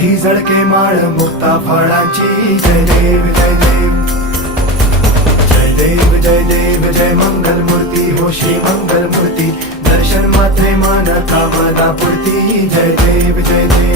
कंठी झळके माळ मुक्ता फळाची जय देव जय देव जय देव जय देव जय मंगल मूर्ती हो श्री मंगल मूर्ती दर्शन मात्रे मान कामना पूर्ती जय देव जय देव